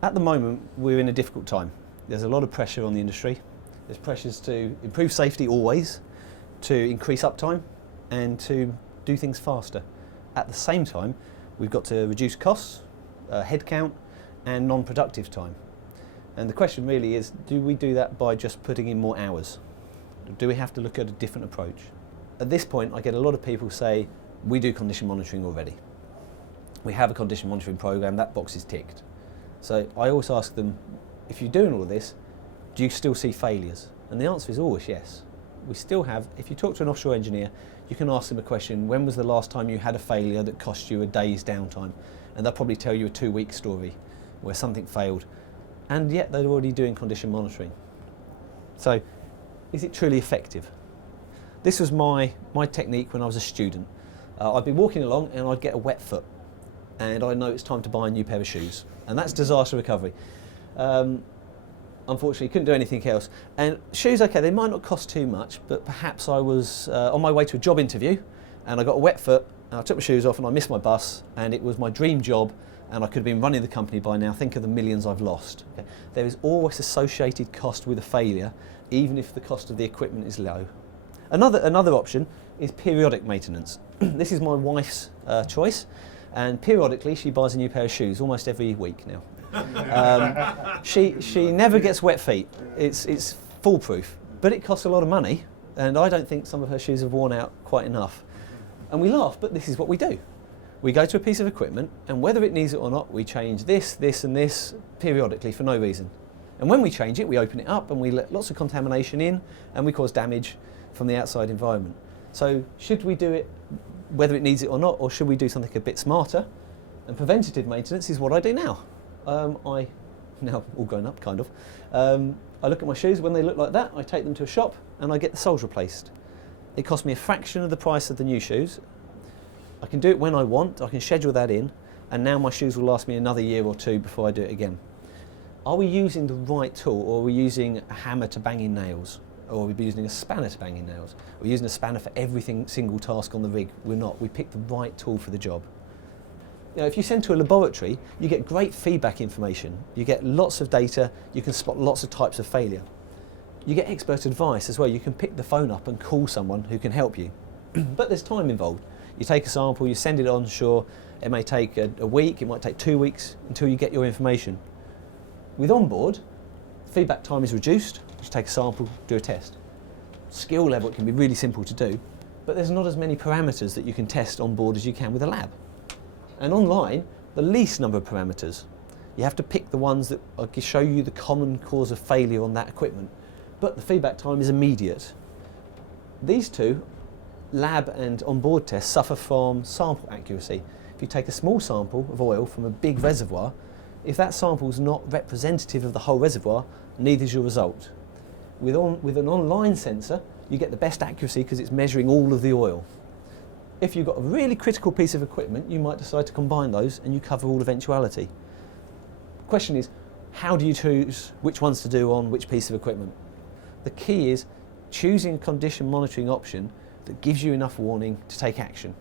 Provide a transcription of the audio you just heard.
At the moment, we're in a difficult time. There's a lot of pressure on the industry. There's pressures to improve safety always, to increase uptime, and to do things faster. At the same time, we've got to reduce costs, headcount, and non-productive time. And the question really is, do we do that by just putting in more hours? Do we have to look at a different approach? At this point, I get a lot of people say, we do condition monitoring already. We have a condition monitoring program, that box is ticked. So I always ask them, if you're doing all of this, do you still see failures? And the answer is always yes. We still have, if you talk to an offshore engineer, you can ask them a question, when was the last time you had a failure that cost you a day's downtime? And they'll probably tell you a 2-week story where something failed. And yet they're already doing condition monitoring. So, is it truly effective? This was my technique when I was a student. I'd be walking along and I'd get a wet foot. And I know it's time to buy a new pair of shoes. And that's disaster recovery. Unfortunately, couldn't do anything else. And shoes, okay, they might not cost too much, but perhaps I was on my way to a job interview and I got a wet foot and I took my shoes off and I missed my bus and it was my dream job and I could have been running the company by now. Think of the millions I've lost. Okay? There is always associated cost with a failure, even if the cost of the equipment is low. Another option is periodic maintenance. This is my wife's choice, and periodically she buys a new pair of shoes almost every week now. She never gets wet feet. It's foolproof, but it costs a lot of money, and I don't think some of her shoes have worn out quite enough. And we laugh, but this is what we do. We go to a piece of equipment, and whether it needs it or not, we change this, this and this periodically for no reason. And when we change it, we open it up and we let lots of contamination in, and we cause damage from the outside environment. So should we do it whether it needs it or not, or should we do something a bit smarter? And preventative maintenance is what I do now. Now all grown up, kind of. I look at my shoes, when they look like that, I take them to a shop and I get the soles replaced. It costs me a fraction of the price of the new shoes. I can do it when I want, I can schedule that in, and now my shoes will last me another year or two before I do it again. Are we using the right tool, or are we using a hammer to bang in nails? Or are we using a spanner to bang in nails? We're using a spanner for every single task on the rig. We're not. We pick the right tool for the job. You know, if you send to a laboratory, you get great feedback information. You get lots of data, you can spot lots of types of failure. You get expert advice as well. You can pick the phone up and call someone who can help you. But there's time involved. You take a sample, you send it onshore. It may take a week, it might take 2 weeks until you get your information. With onboard, feedback time is reduced. Just take a sample, do a test. Skill level, it can be really simple to do, but there's not as many parameters that you can test on board as you can with a lab. And online, the least number of parameters. You have to pick the ones that show you the common cause of failure on that equipment, but the feedback time is immediate. These two, lab and onboard tests, suffer from sample accuracy. If you take a small sample of oil from a big reservoir, if that sample is not representative of the whole reservoir, neither is your result. With an online sensor, you get the best accuracy because it's measuring all of the oil. If you've got a really critical piece of equipment, you might decide to combine those and you cover all eventuality. The question is, how do you choose which ones to do on which piece of equipment? The key is choosing a condition monitoring option that gives you enough warning to take action.